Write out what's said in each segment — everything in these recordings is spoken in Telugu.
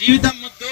జీవితం ముద్దు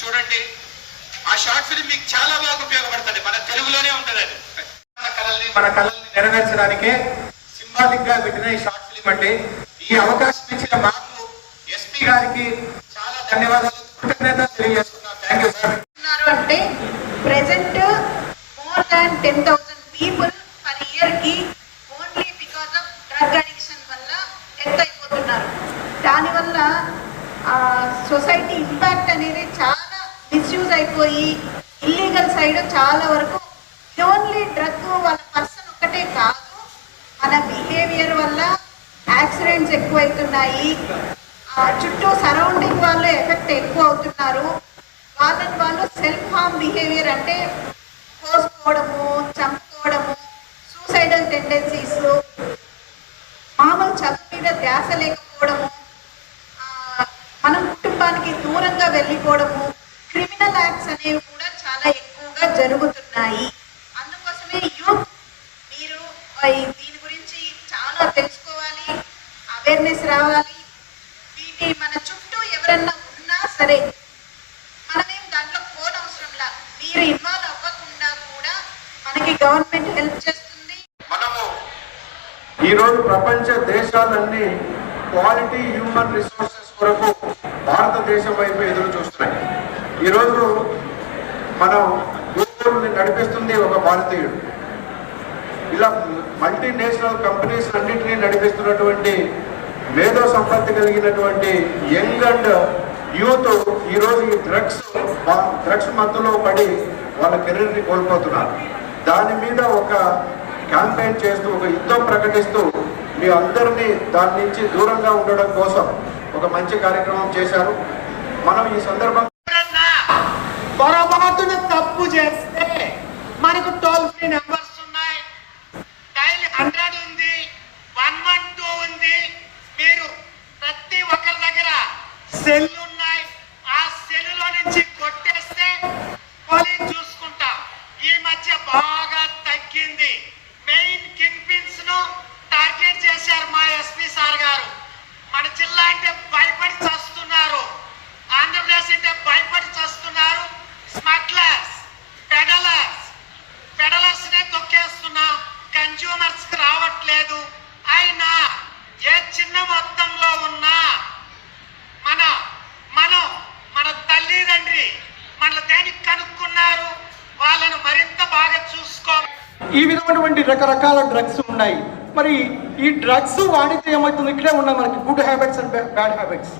చూడండి. ఆ షార్ట్ ఫిల్మ్ మీకు చాలా బాగా ఉపయోగపడుతుంది. మన తెలుగులోనే ఉంటుంది. అది మన కళల్ని నెరవేర్చడానికే సింబాలిక్ గా పెట్టిన ఈ షార్ట్ ఫిల్మ్ అండి. ఈ అవకాశం ఇచ్చిన మాకు ఎస్పీ గారికి చాలా ధన్యవాదాలు, కృతజ్ఞతలు తెలియజేస్తున్నాను. Thank you sir. అంటే present more than 10,000 people per year కి only because of drug addiction వల్ల డెత్ అయిపోతున్నారు. దానివల్ల సొసైటీ ఇంపాక్ట్ అనేది చాలా మిస్యూజ్ అయిపోయి ఇల్లీగల్ సైడ్ చాలా వరకు ఓన్లీ డ్రగ్ వాళ్ళ పర్సన్ ఒక్కటే కాదు, మన బిహేవియర్ వల్ల యాక్సిడెంట్స్ ఎక్కువ అవుతున్నాయి. చుట్టూ సరౌండింగ్ వాళ్ళు ఎఫెక్ట్ ఎక్కువ అవుతున్నారు. వాళ్ళని వాళ్ళు సెల్ఫ్ హార్మ్ బిహేవియర్ అంటే కోసుకోవడము, చంపుకోవడము, సూసైడల్ టెండెన్సీస్, మామూలు చదువు మీద ధ్యాస లేకపోవడము, మనం కుటుంబానికి దూరంగా వెళ్ళిపోవడము, క్రిమినల్ యాక్ట్స్ అనేవి కూడా చాలా ఎక్కువగా జరుగుతున్నాయి. అందుకోసమే యూత్ మీరు దీని గురించి చాలా తెలుసుకోవాలి. అవేర్నెస్ రావాలి. వీటి మన చుట్టూ ఎవరన్నా ఉన్నా సరే మనమేం దాంట్లో పోనవసరంలా, మీరు ఇన్వాల్వ్ అవ్వకుండా కూడా మనకి గవర్నమెంట్ హెల్ప్ చేస్తుంది. మనము ఈరోజు ప్రపంచ దేశాలన్నీ క్వాలిటీ హ్యూమన్ రిసోర్సెస్ కొరకు భారతదేశం వైపు ఎదురు చూస్తున్నాయి. ఈరోజు మనం గూగుల్ని నడిపిస్తుంది ఒక భారతీయుడు. ఇలా మల్టీనేషనల్ కంపెనీస్ అన్నింటినీ నడిపిస్తున్నటువంటి మేధో సంపత్తి కలిగినటువంటి యంగ్ అండ్ యూత్ ఈరోజు ఈ డ్రగ్స్ మత్తులో పడి వాళ్ళ కెరీర్ని కోల్పోతున్నారు. దాని మీద ఒక క్యాంపెయిన్ చేస్తూ, ఒక యుద్ధం ప్రకటిస్తూ మీ అందరినీ దాని నుంచి దూరంగా ఉండడం కోసం ఒక మంచి కార్యక్రమం చేశారు. మనం ఈ సందర్భంగా పొరపాటున తప్పు చేస్తే మనకు టోల్ ఫ్రీ నెంబర్స్ ఉన్నాయి, డైల్ 100 ఉంది, 112 ఉంది. మీరు ప్రతి ఒక్కరి దగ్గర సెల్ ఉన్నాయి. ఆ సెల్లులో నుంచి కొట్టేస్తే పోలీస్ చూసుకుంటాం. ఈ మధ్య బాగా తగ్గింది. మెయిన్ కింగ్ పిన్స్ ను టార్గెట్ చేశారు మా ఎస్పీ సార్ గారు. మన జిల్లా అంటే భయపడి చస్తున్నారు, ఆంధ్రప్రదేశ్ అంటే భయపడి చస్తున్నారు. స్మగ్లర్స్, పెడలర్స్ నే తొక్కేస్తున్నాం. కన్స్యూమర్స్ కి రావట్లేదు. అయినా ఏ చిన్న మొత్తంలో ఉన్నా మన తల్లిదండ్రి మన దేనికి కనుక్కున్నారు, వాళ్ళను మరింత బాగా చూసుకోవాలి. ఈ విధమైనటువంటి రకరకాల డ్రగ్స్ ఉన్నాయి. మరి ఈ డ్రగ్స్ వాడితే ఏమవుతుంది? ఇక్కడే ఉన్నాయి మనకి good habits and bad habits.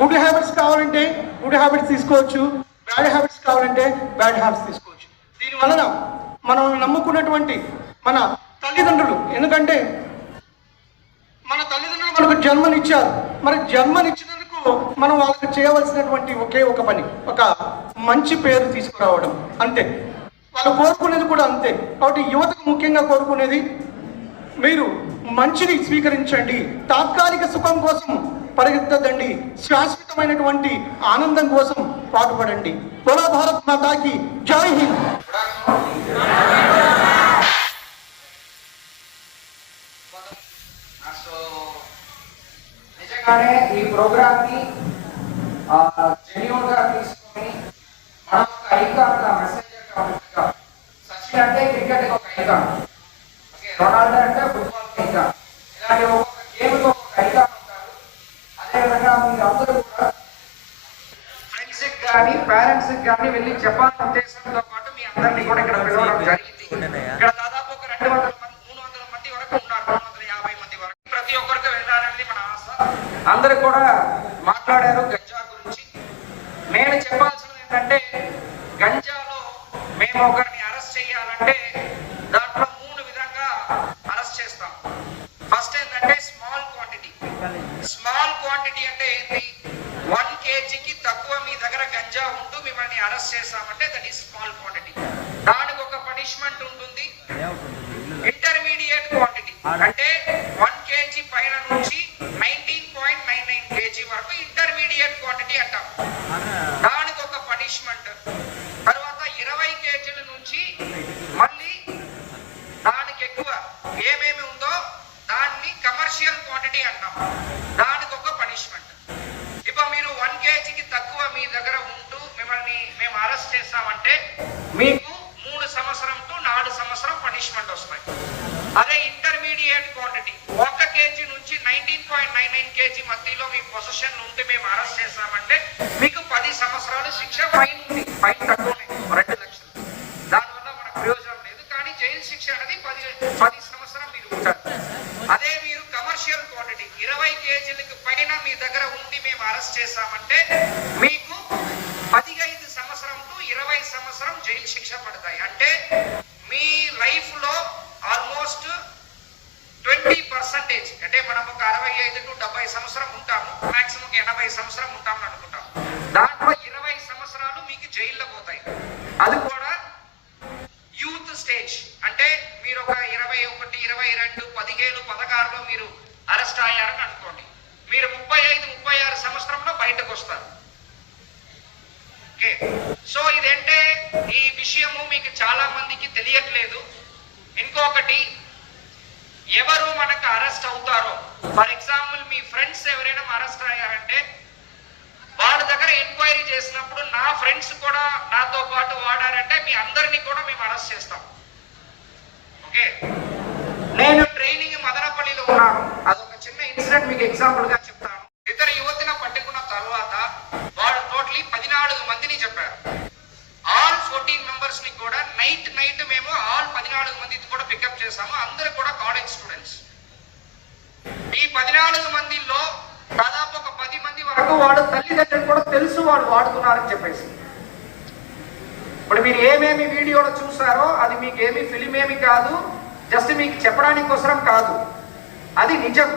Good habits కావాలంటే గుడ్ హ్యాబిట్స్ తీసుకోవచ్చు, బ్యాడ్ హ్యాబిట్స్ కావాలంటే బ్యాడ్ హ్యాబిట్స్ తీసుకోవచ్చు. దీని వలన మనం నమ్ముకున్నటువంటి మన తల్లిదండ్రులు, ఎందుకంటే మన తల్లిదండ్రులు మనకు జన్మనిచ్చారు. మరి జన్మనిచ్చినందుకు మనం వాళ్ళకి చేయవలసినటువంటి ఒకే ఒక పని, ఒక మంచి పేరు తీసుకురావడం, అంతే. వాళ్ళు కోరుకునేది కూడా అంతే. కాబట్టి యువతకు ముఖ్యంగా కోరుకునేది, మీరు మంచిని స్వీకరించండి, తాత్కాలిక సుఖం కోసం పరిగెత్తదండి, శాశ్వతమైనటువంటి ఆనందం కోసం పాటుపడండి. బోలో భారత్ మాతాకి జై హింద్. నిజంగానే ఈ ప్రోగ్రామ్ ని జెన్యూన్ గా తీసుకొని మనం ఒక ఐకాన్ గా, మెసేంజర్ గా, సచిన్ అంటే క్రికెట్ ఒక ఐకాన్, రొనాల్డో అంటే ఫుట్బాల్ ఐకాన్, ఇలాంటి ఒక్కొక్క గేమ్ కి ఒక్కొక్క ఐకాన్ ఉంటారు. అదేవిధంగా మీరు అందరూ కూడా ఫ్రెండ్స్ కి కానీ పేరెంట్స్ కి కానీ వెళ్ళి చెప్పాలన్న ఉద్దేశంతో పాటు మీ అందరినీ కూడా ఇక్కడ పిలవడం జరిగింది. ఇక్కడ దాదాపు ఒక 200 మంది 300 మంది వరకు ఉన్నారు, 350 మంది వరకు. ప్రతి ఒక్కరికి వెళ్ళాలనేది మన ఆశ. అందరూ కూడా మాట్లాడారు గంజా గురించి. నేను చెప్పాల్సింది ఏంటంటే, గంజాలో మేము ఒకరిని అరెస్ట్ చేయాలంటే దాంట్లో 3 విధంగా అరెస్ట్ చేస్తాం. ఫస్ట్ ఏంటంటే స్మాల్ క్వాంటిటీ. స్మాల్ క్వాంటిటీ అంటే ఏంటి? 1 kgకి తక్కువ మీ దగ్గర గంజా ఉంటూ మిమ్మల్ని అరెస్ట్ చేస్తామంటే దట్ ఈస్ స్మాల్ క్వాంటిటీ. దానికి ఒక పనిష్మెంట్ ఉంటుంది. ఇంటర్మీడియట్ క్వాంటిటీ అంటే 1 kg పైన నుంచి 19.99 kg వరకు ఇంటర్మీడియట్ క్వాంటిటీ అంటాం. దానికి ఒక పనిష్మెంట్. తర్వాత 20 kgల నుంచి మళ్ళీ దానికి ఎక్కువ ఏమేమి ఉందో దాన్ని కమర్షియల్ క్వాంటిటీ అంటాం. దానికి ఒక పనిష్మెంట్. ఇప్పుడు మీరు 1 kgకి తక్కువ మీ దగ్గర ఉంటూ మిమ్మల్ని మేము అరెస్ట్ చేస్తామంటే మీకు 3 సంవత్సరం టు 4 సంవత్సరం పనిష్మెంట్ వస్తాయి. అదే ఇంటర్మీడియట్ క్వాంటిటీ 1 kg నుంచి 19.99 kg మధ్యలో మీ పొజిషన్ ఉంటే మేము అరెస్ట్ చేస్తామంటే మీకు 10 సంవత్సరాలు శిక్ష. ఫైన్ ఉంది, ఫైన్ తక్కువనే, 2 లక్షలు. దానివల్ల మనకు ప్రయోజనం లేదు, కానీ జైలు శిక్ష అనేది 10 సంవత్సరం మీరు ఉంటారు. అదే మీరు కమర్షియల్ క్వాంటిటీ 20 kgలకు పైన మీ దగ్గర ఉండి మేము అరెస్ట్ చేస్తామంటే మీకు 15 సంవత్సరం టు 20 సంవత్సరం జైలు శిక్ష పడతాయి. అంటే మీ లైఫ్ లో ఆల్మోస్ట్ 20%, అంటే మనం ఒక 65 టు 70 సంవత్సరం ఉంటాము, మాక్సిమం 80 సంవత్సరం ఉంటాము అనుకుంటాం. దాంట్లో 20 సంవత్సరాలు మీకు జైల్లో పోతాయి. అది కూడా యూత్ స్టేజ్. అంటే మీరు ఒక 21, 22, 17, 16లో మీరు అరెస్ట్ అయ్యారని అనుకోండి. మీరు 35, 36 సంవత్సరంలో బయటకు వస్తారు. ఓకే, సో ఇదంటే ఈ విషయము మీకు చాలా మందికి తెలియట్లేదు. ఇంకొకటి, ఎవరు మనకు అరెస్ట్ అవుతారో, ఫర్ ఎగ్జాంపుల్ మీ ఎంక్వైరీ చేసినప్పుడు నా ఫ్రెండ్స్ కూడా నాతో పాటు వాడారంటే మీ అందరినీ కూడా మేము అరెస్ట్ చేస్తాం. ఓకే, నేను ట్రైనింగ్ మదనపల్లిలో ఉన్నాను. అదొక చిన్న ఇన్సిడెంట్ మీకు ఎగ్జాంపుల్ గా చెప్తాను. ఇద్దరు యువతిని పట్టుకున్న తర్వాత వాడు టోటలీ 14 మందిని చెప్పారు. ఆల్ 14 మెంబర్స్ ని కూడా నైట్ మేము ఆల్ 14 మందిని కూడా పికప్ చేసాము. అందరూ కూడా కాలేజ్ స్టూడెంట్స్. ఈ 14 మందిలో దాదాపు ఒక 10 మంది వరకు వాడు తల్లిదండ్రులు కూడా తెలుసు వాడు వాడుతున్నారని చెప్పేసి. ఇప్పుడు మీరు ఏమేమి వీడియోలో చూసారో అది మీకు ఏమి ఫిలిం ఏమి కాదు, జస్ట్ మీకు చెప్పడానికి కోసరం కాదు, అది నిజం.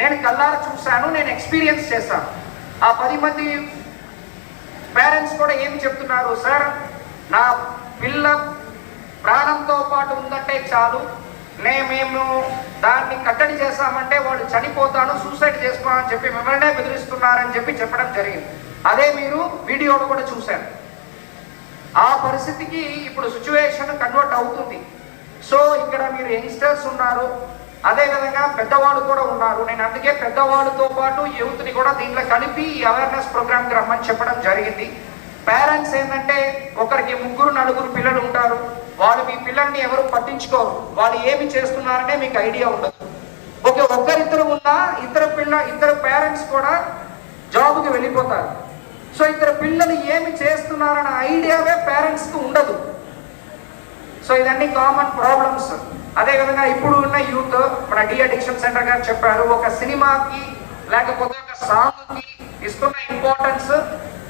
నేను కళ్ళారా చూశాను, నేను ఎక్స్పీరియన్స్ చేశాను. ఆ 10 మంది పేరెంట్స్ కూడా ఏమి చెప్తున్నారు, సార్ నా పిల్ల ప్రాణంతో పాటు ఉందంటే చాలు, మేము దాన్ని కట్టడి చేస్తామంటే వాడు చనిపోతాను, సూసైడ్ చేసుకోవాలని చెప్పి మిమ్మల్నే బెదిరిస్తున్నారని చెప్పడం జరిగింది. అదే మీరు వీడియోలో కూడా చూశారు. ఆ పరిస్థితికి ఇప్పుడు సిచ్యువేషన్ కన్వర్ట్ అవుతుంది. సో ఇక్కడ మీరు యంగ్స్టర్స్ ఉన్నారు, అదేవిధంగా పెద్దవాళ్ళు కూడా ఉన్నారు. నేను అందుకే పెద్దవాళ్ళతో పాటు యూత్ని కూడా దీంట్లో కలిపి ఈ అవేర్నెస్ ప్రోగ్రామ్కి రమ్మని చెప్పడం జరిగింది. పేరెంట్స్ ఏంటంటే ఒకరికి 3-4 పిల్లలు ఉంటారు, వాళ్ళు మీ పిల్లల్ని ఎవరు పట్టించుకోరు, వాళ్ళు ఏమి చేస్తున్నారనే మీకు ఐడియా ఉండదు. ఓకే, ఒక్కరిద్దరు ఉన్నా ఇద్దరు పేరెంట్స్ కూడా జాబ్కి వెళ్ళిపోతారు. సో ఇద్దరు పిల్లలు ఏమి చేస్తున్నారన్న ఐడియావే పేరెంట్స్కి ఉండదు. సో ఇదన్నీ కామన్ ప్రాబ్లమ్స్. అదేవిధంగా ఇప్పుడు ఉన్న యూత్, మన డి అడిక్షన్ సెంటర్ గారు చెప్పారు, ఒక సినిమాకి లేకపోతే ఒక సాంగ్కి ఇస్తున్న ఇంపార్టెన్స్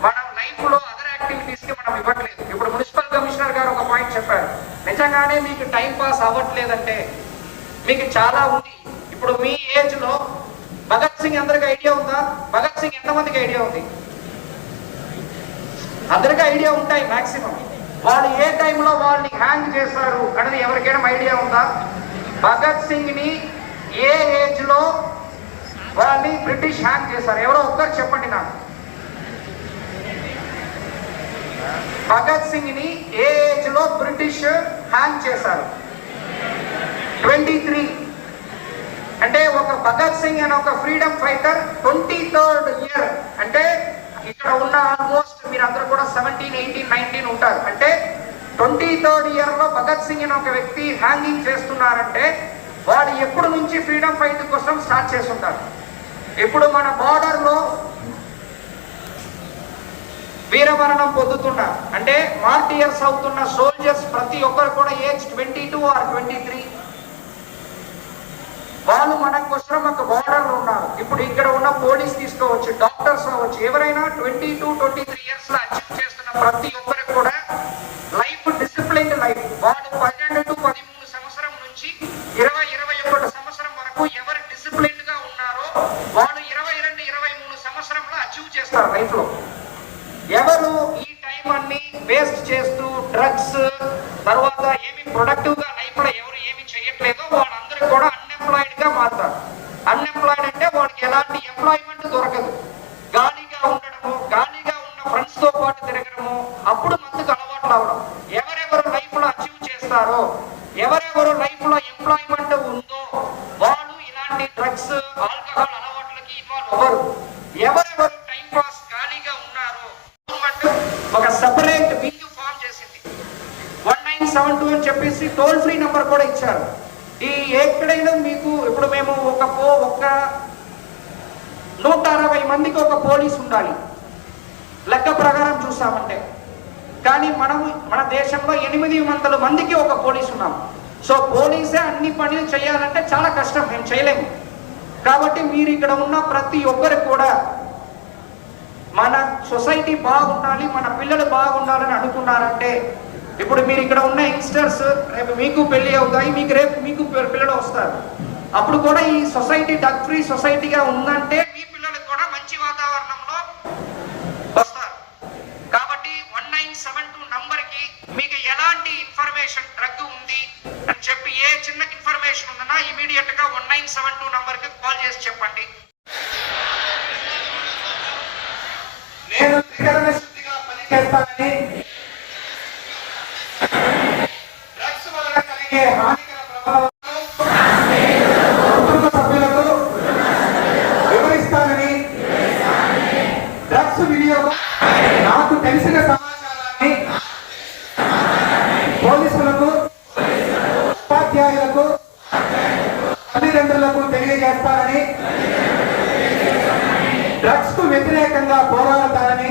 మనం లైఫ్లో అదర్ యాక్టివిటీస్కి మనం ఇవ్వట్లేదు. ఇప్పుడు మున్సిపల్ కమిషనర్ గారు ఒక పాయింట్ చెప్పారు, నిజంగానే మీకు టైం పాస్ అవ్వట్లేదంటే మీకు చాలా ఉంది. ఇప్పుడు మీ ఏజ్లో భగత్ సింగ్ అందరికి ఐడియా ఉందా? భగత్ సింగ్ ఎంతమందికి ఐడియా ఉంది? అందరికీ ఐడియా ఉంటాయి మాక్సిమం. వాళ్ళు ఏ టైంలో వాళ్ళని హ్యాంగ్ చేశారు అనేది ఎవరికైనా ఐడియా ఉందా? భగత్ సింగ్ ని ఏ ఏజ్ లో వాళ్ళని బ్రిటిష్ హ్యాంగ్ చేశారు? ఎవరో ఒక్కరు చెప్పండి నాకు. భగత్ సింగ్ ని ఏ ఏజ్ లో బ్రిటిష్ హ్యాంగ్ చేశారు? 23. అంటే ఒక భగత్ సింగ్ అనే ఒక ఫ్రీడమ్ ఫైటర్ 23rd ఇయర్, అంటే ఇక్కడ ఉన్న ఆల్మోస్ట్ మీరందరూ కూడా 17, 18, 19 ఉంటారు. అంటే 23rd ఇయర్ లో భగత్ సింగ్ అనే ఒక వ్యక్తి హ్యాంగింగ్ చేస్తున్నారంటే వాడు ఎప్పుడు నుంచి ఫ్రీడమ్ ఫైట్ కోసం స్టార్ట్ చేస్తుంటారు. ఇప్పుడు మన బార్డర్ లో వీరమరణం పొందుతున్న, అంటే మార్టియర్స్ అవుతున్న సోల్జర్స్ ప్రతి ఒక్కరు కూడా ఏజ్ 22 or 23. వాళ్ళు మన కోసం ఒక బార్డర్ లో ఉన్నారు. ఇప్పుడు ఇక్కడ ఉన్న పోలీస్ తీసుకోవచ్చు, డాక్టర్స్ అవ్వచ్చు, ఎవరైనా 22-23 ఇయర్స్ లో అచీవ్ చేస్తున్న ప్రతి ఒక్కరికి కూడా లైఫ్ డిసిప్లైన్ లైఫ్. వాళ్ళు 12-13 సంవత్సరం నుంచి 20-21 సంవత్సరం వరకు ఎవరు డిసిప్లైన్ గా ఉన్నారో వాళ్ళు 22-23 సంవత్సరంలో అచీవ్ చేస్తారు లైఫ్ లో. ఎవరు ఈ టైం అన్ని వేస్ట్ చేస్తూ డ్రగ్స్ తర్వాత ఏమి ప్రొడక్టివ్ గా లైఫ్ లో ఎవరు ఏమి చేయట్లేదో వాళ్ళందరూ కూడా అన్ఎంప్లాయిడ్ గా మారుతారు. అన్ఎంప్లాయిడ్ అంటే వాడికి ఎలాంటి ఎంప్లాయ్మెంట్ దొరకదు. గాలిగా ఉండడము, గాలిగా ఉన్న ఫ్రెండ్స్ తో పాటు తిరగడము, అప్పుడు మందుకు అలవాట్లు అవడం. ఎవరెవరు లైఫ్ లో అచీవ్ చేస్తారో, ఎవరెవరు లైఫ్ లో ఎంప్లాయ్మెంట్ ఉందో వాళ్ళు ఇలాంటి డ్రగ్స్, ఆల్కహాల్ అలవాట్లకి ఇన్వాల్వ్ అవ్వరు. ఎవరెవరు టైం పాస్ గాలిగా ఉన్నారో గవర్నమెంట్ ఒక సెపరేట్ వింగ్ ఫామ్ చేసింది. 1972 అని చెప్పేసి టోల్ ఫ్రీ నెంబర్ కూడా ఇచ్చారు. ఈ ఎక్కడైనా మీకు ఇప్పుడు మేము ఒక 160 మందికి ఒక పోలీస్ ఉండాలి లెక్క ప్రకారం చూసామంటే, కానీ మన దేశంలో 800 మందికి ఒక పోలీస్ ఉన్నాం. సో పోలీసే అన్ని పనులు చేయాలంటే చాలా కష్టం, మేము చేయలేము. కాబట్టి మీరు ఇక్కడ ఉన్న ప్రతి ఒక్కరు కూడా మన సొసైటీ బాగుండాలి, మన పిల్లలు బాగుండాలని అనుకున్నారంటే, ఇప్పుడు మీరు ఇక్కడ ఉన్న యంగ్స్టర్స్ రేపు మీకు పెళ్లి అవుతాయి, రేపు మీకు పిల్లలు వస్తారు. అప్పుడు కూడా ఈ సొసైటీ డ్రగ్ ఫ్రీ సొసైటీగా ఉందంటే మీ పిల్లలు కూడా మంచి వాతావరణంలో వస్తారు. కాబట్టి 1972 నంబర్కి మీకు ఎలాంటి ఇన్ఫర్మేషన్ డ్రగ్ ఉంది అని చెప్పి ఏ చిన్న ఇన్ఫర్మేషన్ ఉందన్నా ఇమీడియట్ గా 1972 నంబర్కి కాల్ చేసి చెప్పండి. నేను త్రికరణ శుద్ధిగా పనిచేస్తానని, డ్రగ్స్ వలన కలిగే హానికర ప్రభావాలను కుటుంబ సభ్యులకు వివరిస్తానని, డ్రగ్స్ వినియోగం తల్లిదండ్రులకు తెలియజేస్తానని డ్రగ్స్ కు వ్యతిరేకంగా పోరాడతానని